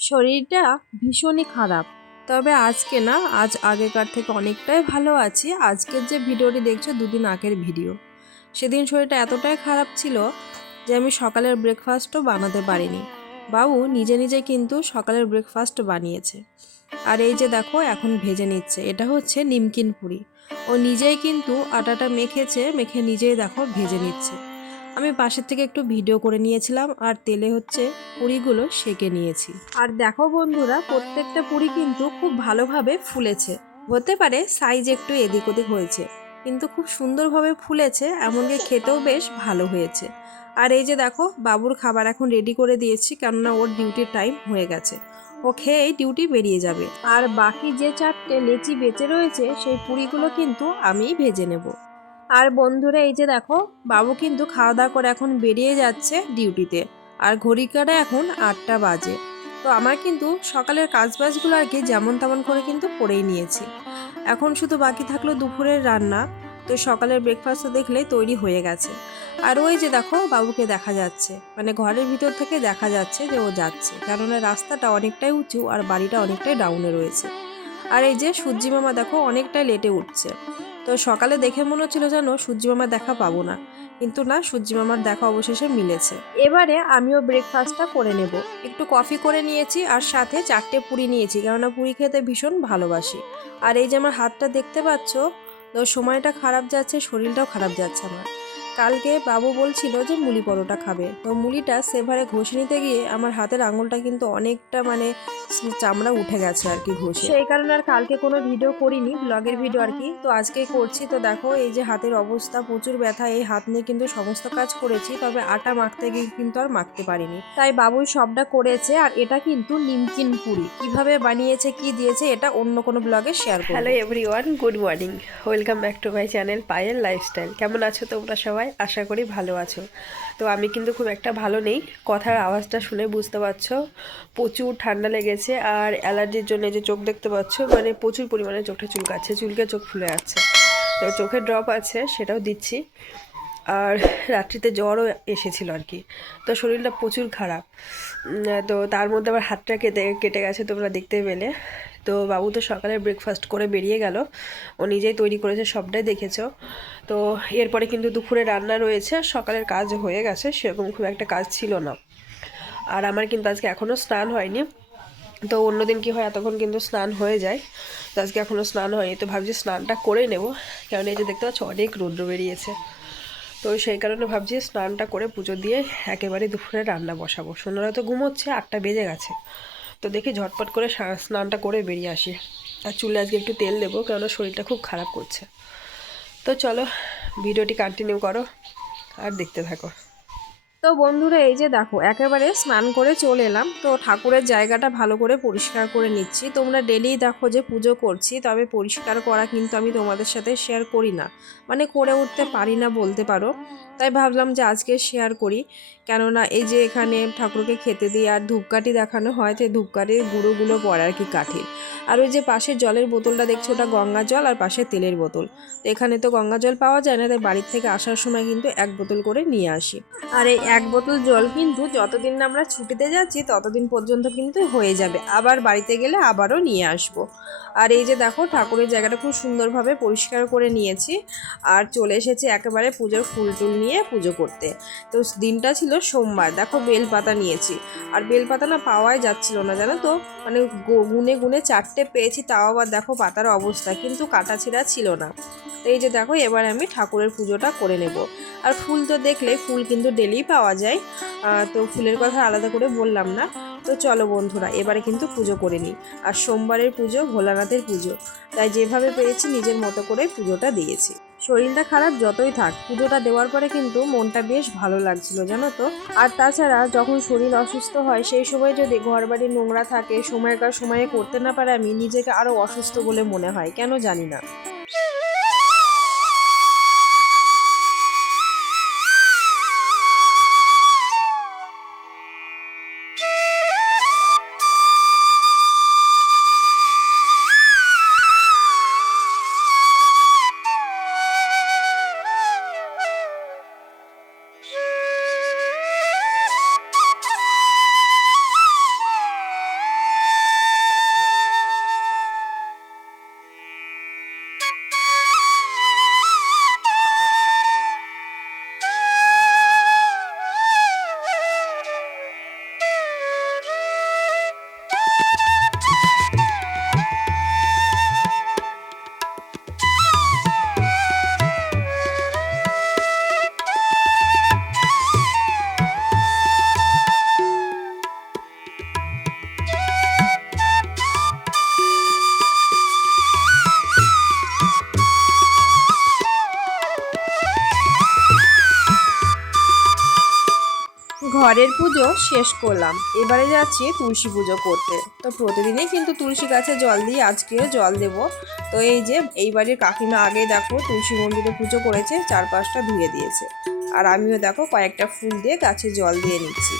শরীরটা ভীষণই খারাপ। তবে আজকে না, আজ আগেকার থেকে অনেকটাই ভালো আছি। আজকের যে ভিডিওটি দেখছ, দুদিন আগের ভিডিও। সেদিন শরীরটা এতটাই খারাপ ছিল যে আমি সকালের ব্রেকফাস্টও বানাতে পারিনি। বাবু নিজে নিজে কিন্তু সকালের ব্রেকফাস্ট বানিয়েছে। আর এই যে দেখো, এখন ভেজে নিচ্ছে। এটা হচ্ছে নিমকিন পুরি। ও নিজেই কিন্তু আটাটা মেখেছে, মেখে নিজেই দেখো ভেজে নিচ্ছে। আমি পাশের থেকে একটু ভিডিও করে নিয়েছিলাম, আর তেলে হচ্ছে পুরিগুলো সেকে নিয়েছি। আর দেখো বন্ধুরা, প্রত্যেকটা পুরি কিন্তু খুব ভালোভাবে ফুলেছে। হতে পারে সাইজ একটু এদিক ওদিক হয়েছে, কিন্তু খুব সুন্দরভাবে ফুলেছে, এমনকি খেতেও বেশ ভালো হয়েছে। আর এই যে দেখো, বাবুর খাবার এখন রেডি করে দিয়েছি, কেননা ওর ডিউটির টাইম হয়ে গেছে। ও খেয়েই ডিউটি বেরিয়ে যাবে। আর বাকি যে চারটে লেচি বেঁচে রয়েছে, সেই পুরিগুলো কিন্তু আমি ভেজে নেব। আর বন্ধুরা, এই যে দেখো, বাবু কিন্তু খাওয়া দাওয়া করে এখন বেরিয়ে যাচ্ছে ডিউটিতে। আর ঘড়ি কাটা এখন আটটা বাজে। তো আমার কিন্তু সকালের কাজবাজগুলো আর কি যেমন তেমন করে কিন্তু করেই নিয়েছি। এখন শুধু বাকি থাকল দুপুরের রান্না। তো সকালের ব্রেকফাস্ট দেখলেই তৈরি হয়ে গেছে। আর ওই যে দেখো, বাবুকে দেখা যাচ্ছে। মানে ঘরের ভিতর থেকে দেখা যাচ্ছে যে ও যাচ্ছে। কেননা রাস্তাটা অনেকটাই উঁচু আর বাড়িটা অনেকটাই ডাউনে রয়েছে। আর এই যে সূর্যি মামা দেখো, অনেকটাই লেটে উঠছে। তো সকালে দেখে মনে হচ্ছিল যেন সূর্যি মামার দেখা পাবো না। কিন্তু না, সূর্যি মামার দেখা অবশেষে মিলেছে। এবারে আমিও ব্রেকফাস্টটা করে নেব। একটু কফি করে নিয়েছি আর সাথে চারটে পুরি নিয়েছি, কেননা পুরি খেতে ভীষণ ভালোবাসি। আর এই যে আমার হাতটা দেখতে পাচ্ছ, তো সময়টা খারাপ যাচ্ছে, শরীরটাও খারাপ যাচ্ছে আমার। কালকে বাবু বলছিল যে মুলি পরোটা খাবে। তো মুলিটা সেভারে ঘষে নিতে গিয়ে আমার হাতের আঙুলটা কিন্তু অনেকটা মানে চামড়া উঠে গেছে আর কি ঘষে। সেই কারণে আর কালকে কোনো ভিডিও করিনি ব্লগের ভিডিও আর কি। তো আজকে করছি তো দেখো এই যে হাতের অবস্থা প্রচুর ব্যথা এই হাত নিয়ে কিন্তু সমস্ত কাজ করেছি তবে আটা মাখতে গিয়ে কিন্তু আর মাখতে পারিনি। তাই বাবুই সবটা করেছে আর এটা কিন্তু নিমকিন পুরি। কীভাবে বানিয়েছে কি দিয়েছে এটা অন্য কোনো ব্লগে শেয়ার করব। Hello everyone good morning welcome back to my channel Payel lifestyle কেমন আছো তোমরা সবাই? আশা করি ভালো আছো। তো আমি কিন্তু খুব একটা ভালো নেই। কথার আওয়াজটা শুনে বুঝতে পারছ। প্রচুর ঠান্ডা লেগেছে আর অ্যালার্জির জন্য যে চোখ দেখতে পাচ্ছ মানে প্রচুর পরিমাণে চোখটা চুলকাচ্ছে, চুলকে চোখ ফুলে যাচ্ছে। তো চোখে ড্রপ আছে, সেটাও দিচ্ছি। আর রাত্রিতে জ্বরও এসেছিল আর কি। তো শরীরটা প্রচুর খারাপ। তো তার মধ্যে আবার হাতটা কেটে কেটে গেছে, তোমরা দেখতে পেলে। তো বাবু তো সকালে ব্রেকফাস্ট করে বেরিয়ে গেল। ও নিজেই তৈরি করেছে সবটাই দেখেছ। তো এরপরে কিন্তু দুপুরে রান্না রয়েছে সকালের কাজ হয়ে গেছে, সেরকম খুব একটা কাজ ছিল না। আর আমার কিন্তু আজকে এখনও স্নান হয়নি। তো অন্যদিন কি হয়, এতক্ষণ কিন্তু স্নান হয়ে যায়। তো আজকে এখনও স্নান হয়নি, তো ভাবছি স্নানটা করে নেব। কারণ এই যে দেখতে পাচ্ছ, অনেক রৌদ্র বেরিয়েছে। তো সেই কারণে ভাবছি স্নানটা করে পুজো দিয়ে একেবারে দুপুরে রান্না বসাবো। সোনারা তো ঘুমোচ্ছে, আটটা বেজে গেছে। তো দেখি ঝটপট করে স্নানটা করে বেরিয়ে আসি। আর চুলে আজকে একটু তেল দেবো, কেননা শরীরটা খুব খারাপ করছে। তো চলো, ভিডিওটি কন্টিনিউ করো, আর দেখতে থাকো। তো বন্ধুরা, এই যে দেখো, একেবারে স্নান করে চলে এলাম। তো ঠাকুরের জায়গাটা ভালো করে পরিষ্কার করে নিচ্ছি। তোমরা ডেলি দেখো যে পুজো করছি, তবে পরিষ্কার করা কিন্তু আমি তোমাদের সাথে শেয়ার করি না। মানে করে উঠতে পারি না বলতে পারো। তাই ভাবলাম যে আজকে শেয়ার করি। কেননা এই যে এখানে ঠাকুরকে খেতে দিই আর ধূপকাঠি দেখানো হয় যে ধূপকাঠির গুঁড়োগুলো পড়ে আর কি কাঠির। আর ওই যে পাশে জলের বোতলটা দেখছ, ওটা গঙ্গা জল আর পাশে তেলের বোতল। তো এখানে তো গঙ্গা জল পাওয়া যায় না, তাই বাড়ির থেকে আসার সময় কিন্তু এক বোতল করে নিয়ে আসি। আর এই এক বোতল জল কিন্তু যতদিন আমরা ছুটিতে যাচ্ছি, ততদিন পর্যন্ত কিন্তু হয়ে যাবে। আবার বাড়িতে গেলে আবারও নিয়ে আসব। আর এই যে দেখো, ঠাকুরের জায়গাটা খুব সুন্দরভাবে পরিষ্কার করে নিয়েছি। আর চলে এসেছি একেবারে পুজোর ফুল টুল নিয়ে পুজো করতে। তো দিনটা ছিল সোমবার। দেখো বেলপাতা নিয়েছি। আর বেলপাতা না পাওয়াই যাচ্ছিল না, জানো তো? মানে গুনে গুনে চারটে পেয়েছি, তাও আবার দেখো পাতার অবস্থা, কিন্তু কাটা ছিঁড়া ছিল না। তো এই যে দেখো, এবার আমি ঠাকুরের পুজোটা করে নেব। আর ফুল তো দেখলে, ফুল কিন্তু ডেলি পাওয়া যায়। আহ, তো ফুলের কথা আলাদা করে বললাম না। তো চলো বন্ধুরা এবারে কিন্তু পুজো করে নিই। আর সোমবারের পুজো ভোলানাথের পুজো। তাই যেভাবে পেরেছি নিজের মতো করে পুজোটা দিয়েছি। শরীরটা খারাপ যতই থাক পুজোটা দেওয়ার পরে কিন্তু মনটা বেশ ভালো লাগছিল জানো তো? আর তাছাড়া যখন শরীর অসুস্থ হয় সেই সময় যদি ঘর বাড়ি নোংরা থাকে সময়কার সময়ে করতে না পারে আমি নিজেকে আরও অসুস্থ বলে মনে হয়। কেন জানি না। ঘরের পুজো শেষ করলাম। এবারে যাচ্ছি তুলসী পুজো করতে। তো প্রতিদিনই কিন্তু তুলসী গাছে জল দিয়ে আজকেও জল দেব। তো এই যে, এই বাড়ির কাকিমা আগে দেখো তুলসী মন্দিরে পুজো করেছে, চারপাশটা ধুয়ে দিয়েছে। আর আমিও দেখো কয়েকটা ফুল দিয়ে গাছে জল দিয়ে নিচ্ছি।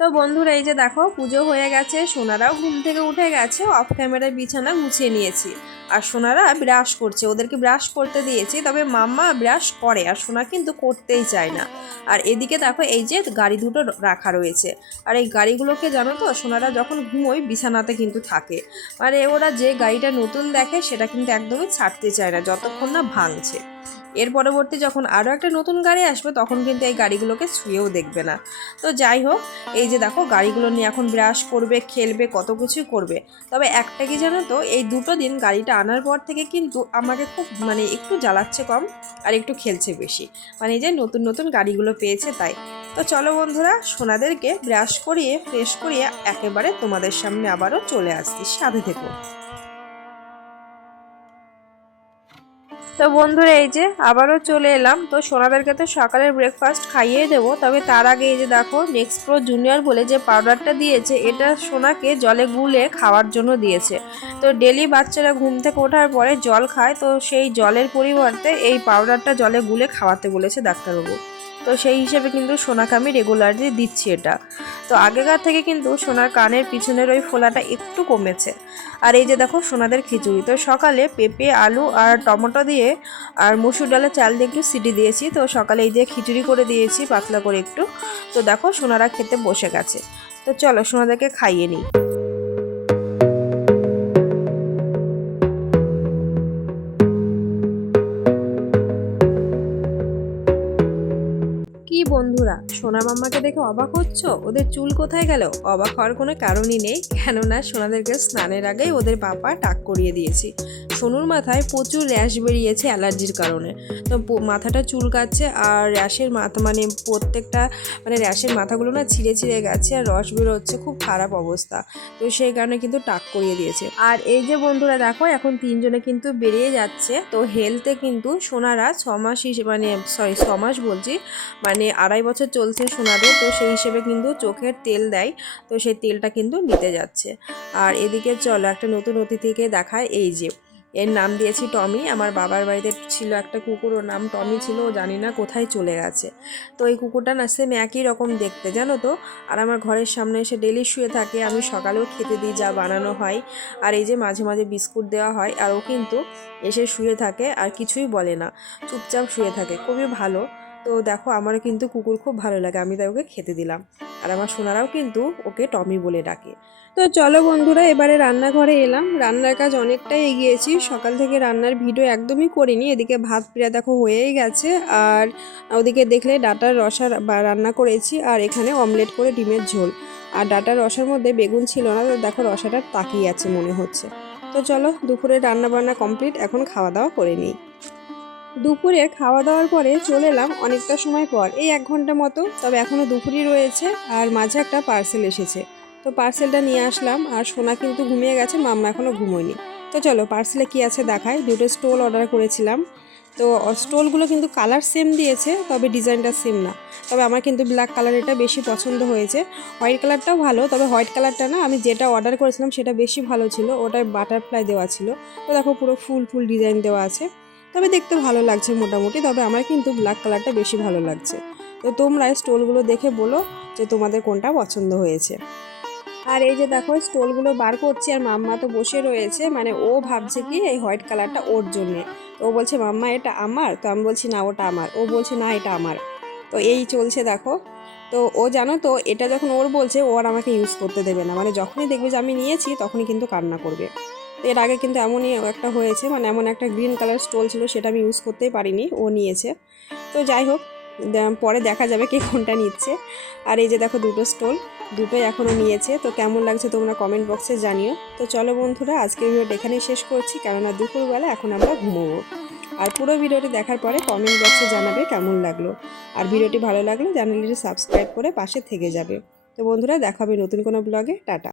তো বন্ধুরা, এই যে দেখো, পুজো হয়ে গেছে, সোনারাও ঘুম থেকে উঠে গেছে অফ ক্যামেরায় বিছানা গুছিয়ে নিয়েছি। আর সোনারা ব্রাশ করছে, ওদেরকে ব্রাশ করতে দিয়েছি, তবে মাম্মা ব্রাশ করে, আর সোনা কিন্তু করতেই চায় না। আর এদিকে দেখো, এই যে গাড়ি দুটো রাখা রয়েছে। আর এই গাড়িগুলোকে জানো তো, সোনারা যখন ঘুমোয়, বিছানাতে কিন্তু থাকে। মানে ওরা যে গাড়িটা নতুন দেখে, সেটা কিন্তু একদমই ছাড়তে চায় না, যতক্ষণ না ভাঙছে। এর পরবর্তী যখন আরও একটা নতুন গাড়ি আসবে, তখন কিন্তু এই গাড়িগুলোকে ছুঁয়েও দেখবে না। তো যাই হোক, এই যে দেখো, গাড়িগুলো নিয়ে এখন ব্রাশ করবে, খেলবে, কত কিছুই করবে। তবে একটা কি জানো তো, এই দুটো দিন গাড়িটা আনার পর থেকে কিন্তু আমাকে খুব মানে একটু জ্বালাচ্ছে কম আর একটু খেলছে বেশি। মানে যে নতুন নতুন গাড়িগুলো পেয়েছে তাই। তো চলো বন্ধুরা, সোনাদেরকে ব্রাশ করিয়ে, ফ্রেশ করিয়ে একেবারে তোমাদের সামনে আবারও চলে আসছি। সাথে থেকো। তো বন্ধুরা, এই যে আবারও চলে এলাম। তো সোনাদেরকে তো সকালের ব্রেকফাস্ট খাইয়ে দেবো। তবে তার আগে এই যে দেখো নেক্সট প্রো জুনিয়র বলে যে পাউডারটা দিয়েছে, এটা সোনাকে জলে গুলে খাওয়ার জন্য দিয়েছে। তো ডেলি বাচ্চারা ঘুম থেকে ওঠার পরে জল খায়। তো সেই জলের পরিবর্তে এই পাউডারটা জলে গুলে খাওয়াতে বলেছে ডাক্তারবাবু। তো সেই হিসেবে কিন্তু সোনাকে আমি রেগুলারলি দিচ্ছি এটা। তো আগেকার থেকে কিন্তু সোনার কানের পিছনের ওই ফোলাটা একটু কমেছে। আর এই যে দেখো সোনাদের খিচুড়ি, তো সকালে পেঁপে, আলু আর টমেটো দিয়ে আর মসুর ডালের চাল দিয়ে একটু সিটি দিয়েছি। তো সকালে এই যে খিচুড়ি করে দিয়েছি পাতলা করে একটু। তো দেখো সোনারা খেতে বসে গেছে। তো চলো সোনাদেরকে খাইয়ে নিই। বন্ধুরা, সোনা মাম্মাকে দেখে অবাক হচ্ছ? ওদের চুল কোথায় গেল? অবাক হওয়ার কোনো কারণই নেই, কেননা সোনাদেরকে স্নানের আগেই ওদের পাপা টাক করিয়ে দিয়েছি। সোনুর মাথায় প্রচুর র্যাশ বেরিয়েছে অ্যালার্জির কারণে। তো মাথাটা চুলকাচ্ছে আর র্যাশের মাথা মানে প্রত্যেকটা মানে র্যাশের মাথাগুলো না ছিঁড়ে ছিঁড়ে গেছে আর রস বেরোচ্ছে, খুব খারাপ অবস্থা। তো সেই কারণে কিন্তু টাক করিয়ে দিয়েছে। আর এই যে বন্ধুরা, দেখো এখন তিনজনে কিন্তু বেরিয়ে যাচ্ছে। তো হেলথে কিন্তু সোনারা ছ মাস মানে সরি ছ মাস বলছি মানে আড়াই বছর চলছে সোনাদের, তো সেই হিসেবে কিন্তু চোখের তেল দেয়, তো সেই তেলটা কিন্তু নিতে যাচ্ছে। আর এদিকে চলো, একটা নতুন অতিথিকে দেখায় এই যে, এর নাম দিয়েছি টমি, আমার বাবার বাড়িতে ছিল একটা কুকুর, ওর নাম টমি ছিল, ও জানি না কোথায় চলে গেছে। তো এই কুকুরটা না সেম একই রকম দেখতে, জানো তো? আর আমার ঘরের সামনে এসে ডেলি শুয়ে থাকে, আমি সকালেও খেতে দিই যা বানানো হয়। আর এই যে মাঝে মাঝে বিস্কুট দেওয়া হয়, আর ও কিন্তু এসে শুয়ে থাকে, আর কিছুই বলে না, চুপচাপ শুয়ে থাকে, খুবই ভালো। তো দেখো আমারও কিন্তু কুকুর খুব ভালো লাগে, আমি তাই ওকে খেতে দিলাম। আর আমার সোনারাও কিন্তু ওকে টমি বলে ডাকে। তো চলো বন্ধুরা, এবারে রান্নাঘরে এলাম। রান্নার কাজ অনেকটাই এগিয়েছি। সকাল থেকে রান্নার ভিডিও একদমই করিনি, এদিকে ভাত প্রিয়া দেখো হয়েই গেছে। আর ওদিকে দেখলে ডাটার রসা রান্না করেছি, আর এখানে অমলেট করে ডিমের ঝোল। আর ডাটার রসার মধ্যে বেগুন ছিল না, তো দেখো রসাটা তাকিয়ে আছে মনে হচ্ছে। তো চলো দুপুরে রান্না বান্না কমপ্লিট, এখন খাওয়া দাওয়া করে নিই। দুপুরে খাওয়া দাওয়ার পরে চলে এলাম অনেকটা সময় পর। এই এক ঘণ্টা মতো, তবে এখনও দুপুরই রয়েছে আর মাঝে একটা পার্সেল এসেছে। তো পার্সেলটা নিয়ে আসলাম আর সোনা কিন্তু ঘুমিয়ে গেছে মাম্মা এখনও ঘুমোয়নি। তো চলো পার্সেলে কি আছে দেখায় দুটো স্টোল অর্ডার করেছিলাম। তো স্টোলগুলো কিন্তু কালার সেম দিয়েছে, তবে ডিজাইনটা সেম না। তবে আমার কিন্তু ব্ল্যাক কালার এটা বেশি পছন্দ হয়েছে। হোয়াইট কালারটাও ভালো, তবে হোয়াইট কালারটা না, আমি যেটা অর্ডার করেছিলাম সেটা বেশি ভালো ছিল। ওটায় বাটারফ্লাই দেওয়া ছিল। তো দেখো পুরো ফুল ফুল ডিজাইন দেওয়া আছে। তবে দেখতে ভালো লাগছে মোটামুটি, তবে আমার কিন্তু ব্ল্যাক কালারটা বেশি ভালো লাগছে। তো তোমরা স্টোলগুলো দেখে বলো যে তোমাদের কোনটা পছন্দ হয়েছে। আর এই যে দেখো স্টোলগুলো বার করছি আর মাম্মা তো বসে রয়েছে মানে ও ভাবছে কি এই হোয়াইট কালারটা ওর জন্যে। ও বলছে, মাম্মা, এটা আমার? তো আমি বলছি, না, ওটা আমার। ও বলছে, না, এটা আমার। তো এই চলছে দেখো। তো ও জানো তো, এটা যখন ওর বলছে, ও আর আমাকে ইউজ করতে দেবে না। মানে যখনই দেখবে যে আমি নিয়েছি, তখনই কিন্তু কান্না করবে। এর আগে কিন্তু এমনই একটা হয়েছে মানে এমন একটা গ্রিন কালার স্টোল ছিল সেটা আমি ইউজ করতেই পারিনি, ও নিয়েছে। তো যাই হোক পরে দেখা যাবে কে কোনটা নিচ্ছে। আর এই যে দেখো দুটো স্টোল দুটোই এখনও নিয়েছে। তো কেমন লাগছে তোমরা কমেন্ট বক্সে জানিও। তো চলো বন্ধুরা, আজকের ভিডিওটা এখানেই শেষ করছি, কেননা দুপুরবেলা এখন আমরা ঘুমোবো। আর পুরো ভিডিওটি দেখার পরে কমেন্ট বক্সে জানাবে কেমন লাগল। আর ভিডিওটি ভালো লাগলে চ্যানেলটি সাবস্ক্রাইব করে পাশে থেকে যাবে। তো বন্ধুরা দেখাবে নতুন কোনো ব্লগে টাটা।